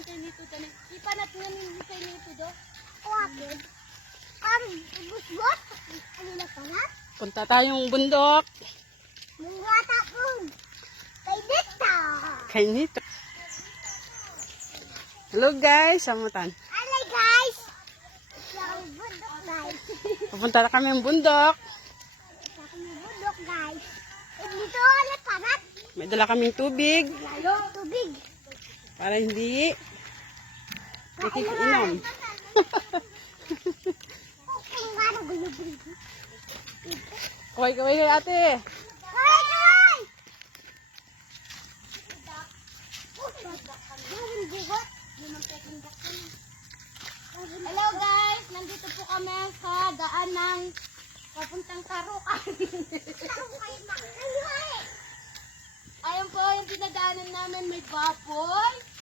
naman kay Lito dali. Ipanat namin kay Lito do. Bakit? Busbos? Ano na pangat? Punta tayong bundok. Mungwata po. Kay Dita. Kay Nito. Hello guys, samutan. Alay guys. Yung bundok guys. Pupunta na kami ng bundok. Yung bundok guys. Dito ulit pangat. May dala kaming tubig Lalo tubig. para hindi inom. Kung ano gulo-gulo. Kaway kay ate. Kaway! Hello guys, nandito po kami sa daan ng papuntang Tarukan. Ayun po yung dinadaanan namin, may baboy,